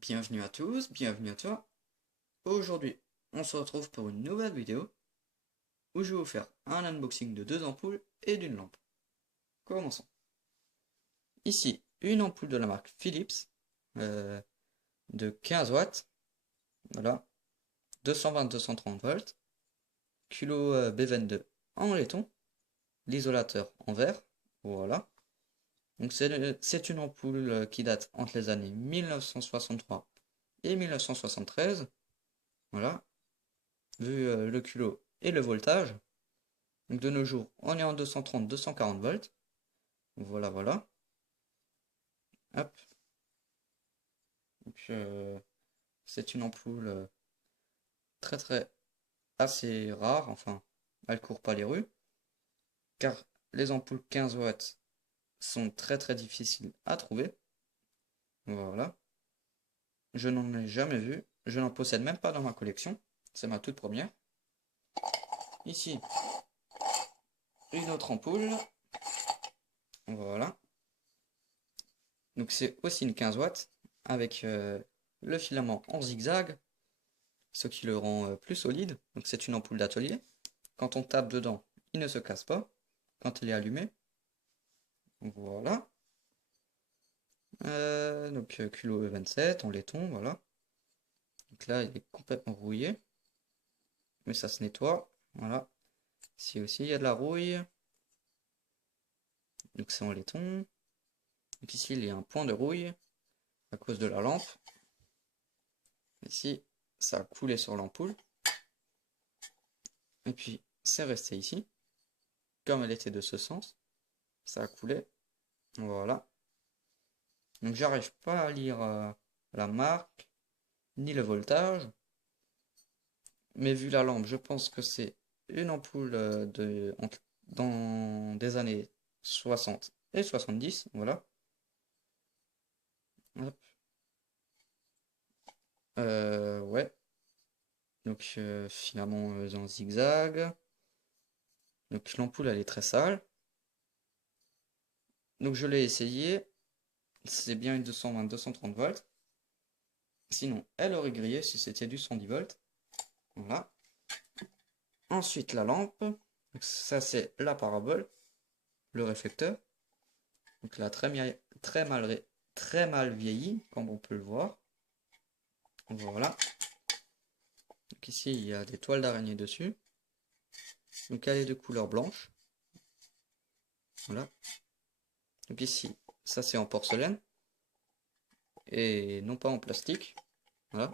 Bienvenue à tous, bienvenue à toi. Aujourd'hui, on se retrouve pour une nouvelle vidéo où je vais vous faire un unboxing de deux ampoules et d'une lampe. Commençons. Ici, une ampoule de la marque Philips euh, de 15 watts. Voilà, 220-230 volts. Kilo B22 en laiton. L'isolateur en verre. Voilà. Donc c'est une ampoule qui date entre les années 1963 et 1973. Voilà. Vu le culot et le voltage. Donc de nos jours, on est en 230-240 volts. Voilà, voilà. Hop. Donc, c'est une ampoule très très assez rare. Enfin, elle court pas les rues. Car les ampoules 15 watts sont très très difficiles à trouver. Voilà. Je n'en ai jamais vu. Je n'en possède même pas dans ma collection. C'est ma toute première. Ici, une autre ampoule. Voilà. Donc c'est aussi une 15 watts avec le filament en zigzag, ce qui le rend plus solide. Donc c'est une ampoule d'atelier. Quand on tape dedans, il ne se casse pas quand il est allumé. Voilà. Culot E27 en laiton, voilà. Donc là, il est complètement rouillé, mais ça se nettoie. Voilà. Ici aussi, il y a de la rouille. Donc c'est en laiton. Donc ici, il y a un point de rouille à cause de la lampe. Ici, ça a coulé sur l'ampoule. Et puis, c'est resté ici. Comme elle était de ce sens, ça a coulé. Voilà. Donc j'arrive pas à lire la marque, ni le voltage. Mais vu la lampe, je pense que c'est une ampoule dans des années 60 et 70. Voilà. Hop. Ouais. Donc filament en zigzag. Donc l'ampoule elle est très sale. Donc je l'ai essayé. C'est bien une 220-230 volts. Sinon, elle aurait grillé si c'était du 110 volts. Voilà. Ensuite, la lampe. Donc, ça, c'est la parabole, le réflecteur. Donc là, très mal vieilli, comme on peut le voir. Voilà. Donc ici, il y a des toiles d'araignée dessus. Donc elle est de couleur blanche. Voilà. Donc ici, ça c'est en porcelaine. Et non pas en plastique. Voilà.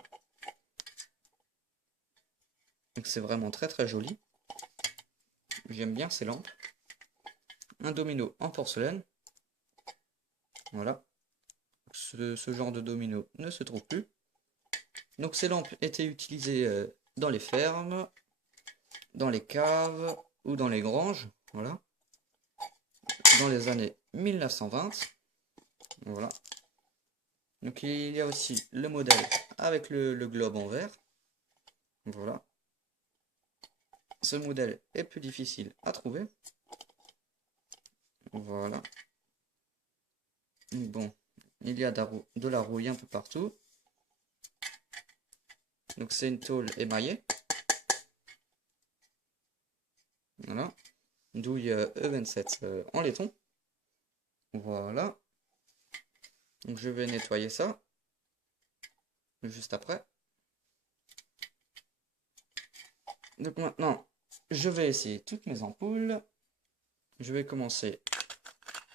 Donc c'est vraiment très très joli. J'aime bien ces lampes. Un domino en porcelaine. Voilà. Ce genre de domino ne se trouve plus. Donc ces lampes étaient utilisées dans les fermes, dans les caves ou dans les granges. Voilà. Dans les années 1920. Voilà. Donc il y a aussi le modèle avec le globe en verre. Voilà. Ce modèle est plus difficile à trouver. Voilà. Bon, il y a de la rouille un peu partout. Donc c'est une tôle émaillée. Voilà. Douille E27 en laiton. Voilà. Donc je vais nettoyer ça juste après. Donc maintenant, je vais essayer toutes mes ampoules. Je vais commencer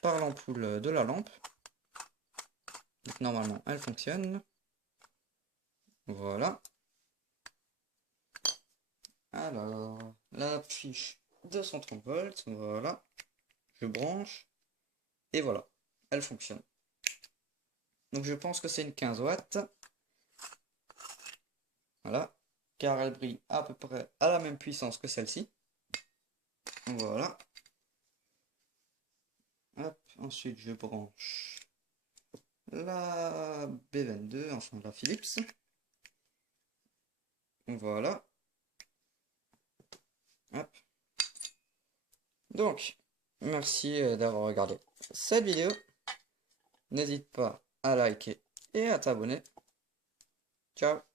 par l'ampoule de la lampe. Donc normalement, elle fonctionne. Voilà. Alors, la fiche 230 volts, voilà. Je branche. Et voilà, elle fonctionne. Donc je pense que c'est une 15 watts. Voilà. Car elle brille à peu près à la même puissance que celle-ci. Voilà. Hop. Ensuite, je branche la B22, enfin la Philips. Voilà. Hop. Donc, merci d'avoir regardé cette vidéo. N'hésite pas à liker et à t'abonner. Ciao!